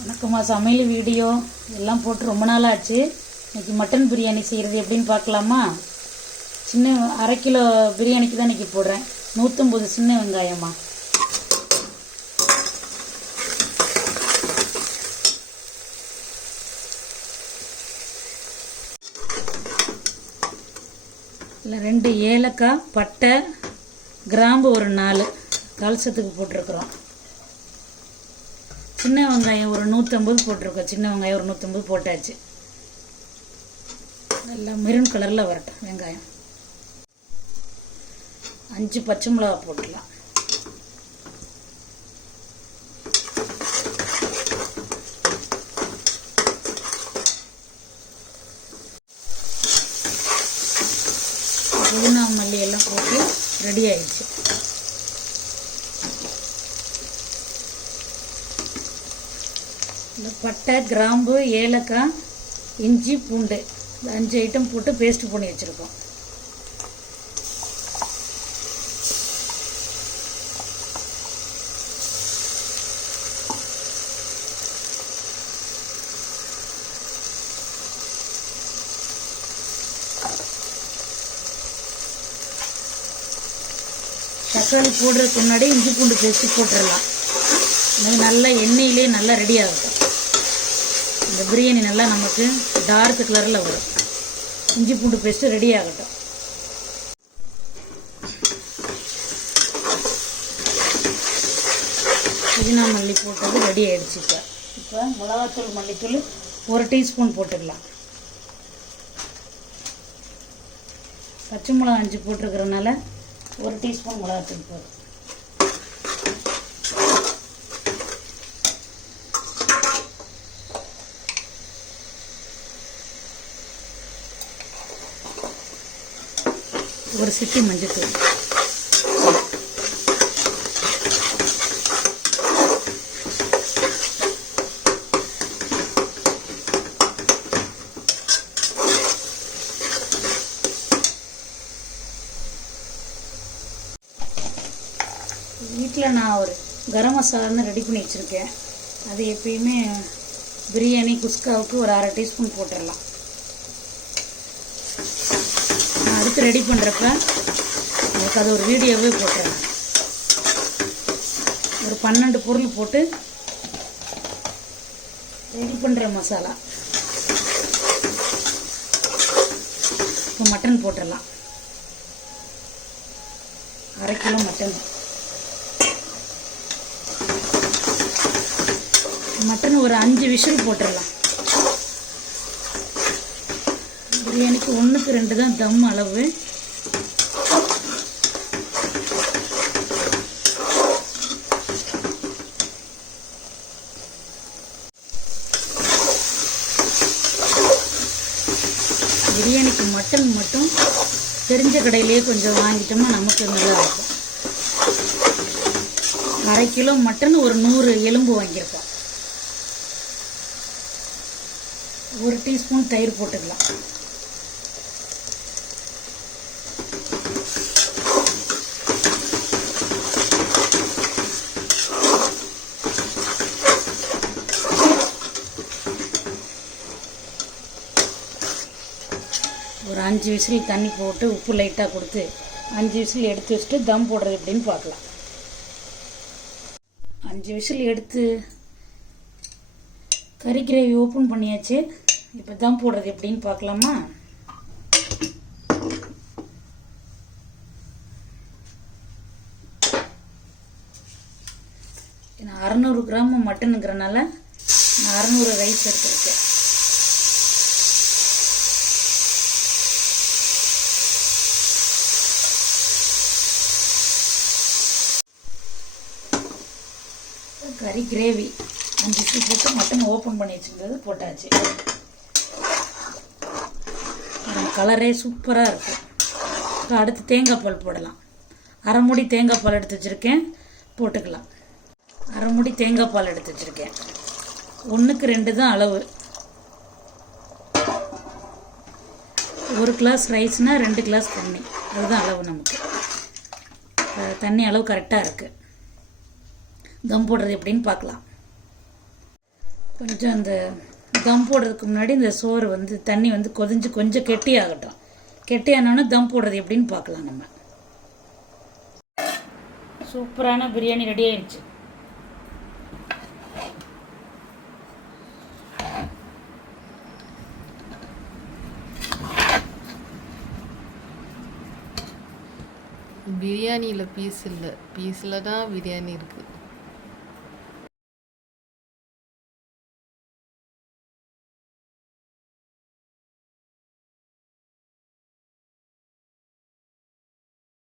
வணக்கம்மா. சமையல் வீடியோ எல்லாம் போட்டு ரொம்ப நாள் ஆச்சு. இன்றைக்கி மட்டன் பிரியாணி செய்கிறது எப்படின்னு பார்க்கலாமா? சின்ன அரை கிலோ பிரியாணிக்கு தான் இன்றைக்கி போடுறேன். 150 சின்ன வெங்காயம்மா. இதில் 2 ஏலக்காய், பட்டை, கிராம்பு ஒரு 4 கலசத்துக்கு போட்டிருக்கிறோம். சின்ன வெங்காயம் ஒரு 150 போட்டிருக்கோம். சின்ன வெங்காயம் ஒரு 150 போட்டாச்சு. நல்லா மெரூன் கலரில் வரட்டும் வெங்காயம். 5 பச்சை மிளகா போட்டுடலாம். புதினா மல்லி எல்லாம் போட்டு ரெடி ஆயிடுச்சு. இந்த பட்டை, கிராம்பு, ஏலக்காய், இஞ்சி, பூண்டு 5 ஐட்டம் போட்டு பேஸ்ட் பண்ணி வச்சுருக்கோம். தக்காளி போடுறதுக்கு முன்னாடி இஞ்சி பூண்டு பேஸ்ட்டு போட்டுடலாம். நல்லா எண்ணெயிலே நல்லா ரெடி ஆகும். இந்த பிரியாணி நல்லா நமக்கு டார்க் கலரில் வரும். இஞ்சி பூண்டு பேஸ்ட்டு ரெடி ஆகட்டும். புதினா மல்லி போட்டது ரெடி ஆகிடுச்சு. இப்போ மிளகாத்தூள், மல்லித்தூள் 1 டீஸ்பூன் போட்டுக்கலாம். பச்சை மிளகா 5 போட்டிருக்கிறதுனால 1 டீஸ்பூன் மிளகாத்தூள் போதும். ஒரு சிட்டி மஞ்சத்தூள். வீட்டில் நான் ஒரு கரம் மசாலான்னு ரெடி பண்ணி வச்சுருக்கேன். அது எப்பயுமே பிரியாணி குஸ்காவுக்கு ஒரு 1/2 டீஸ்பூன் போட்டுடலாம். நான் அடுத்து ரெடி பண்ணுறப்ப உங்களுக்கு அது ஒரு வீடியோவே போட்டுறேன். ஒரு 12 பொருள் போட்டு ரெடி பண்ணுற மசாலா. இப்போ மட்டன் போட்டுடலாம். 1/2 கிலோ மட்டன். மட்டன் ஒரு 5 விசில் போட்டுடலாம். பிரியாணிக்கு 1க்கு 2 தான் தம் அளவு. பிரியாணிக்கு மட்டன் மட்டும் தெரிஞ்ச கடையிலேயே கொஞ்சம் வாங்கிட்டோம்னா நமக்கு நல்லா இருக்கும். 1/2 கிலோ மட்டன் ஒரு 100 எலும்பு வாங்கியிருக்கோம். 1 டீஸ்பூன் தயிர் போட்டுக்கலாம். ஒரு 5 விசில் தண்ணி போட்டு உப்பு லைட்டாக கொடுத்து 5 விசில் எடுத்து வச்சுட்டு தம் போடுறது எப்படின்னு பார்க்கலாம். 5 விசில் எடுத்து கறி கிரேவி ஓப்பன் பண்ணியாச்சு. இப்போ தம் போடுறது எப்படின்னு பார்க்கலாமா? நான் 600 கிராம் மட்டனுங்கிறனால நான் 600 ரைஸ் எடுத்துருக்கேன். கறி கிரேவி 5 விசில் போட்டு மட்டன் ஓப்பன் பண்ணி வச்சுருந்தது போட்டாச்சு. கலரே சூப்பராக இருக்கும். இப்போ அடுத்து தேங்காய் பால் போடலாம். 1/2 மூடி தேங்காய் பால் எடுத்து வச்சுருக்கேன், போட்டுக்கலாம். 1/2 மூடி தேங்காய் பால் எடுத்து வச்சுருக்கேன். 1க்கு 2 தான் அளவு. 1 கிளாஸ் ரைஸ்னால் 2 கிளாஸ் தண்ணி, அதுதான் அளவு நமக்கு. தண்ணி அளவு கரெக்டாக இருக்குது. தம் போடுறது எப்படின்னு பார்க்கலாம். கொஞ்சம் அந்த தம் போடுறதுக்கு முன்னாடி இந்த சோறு வந்து தண்ணி வந்து கொதிஞ்சு கொஞ்சம் கெட்டியாகட்டும். கெட்டியானோன்னு தம் போடுறது எப்படின்னு பார்க்கலாம் நம்ம. சூப்பரான பிரியாணி ரெடி ஆயிடுச்சு. பிரியாணியில் பீஸ் இல்லை, பீஸில் தான் பிரியாணி இருக்குது.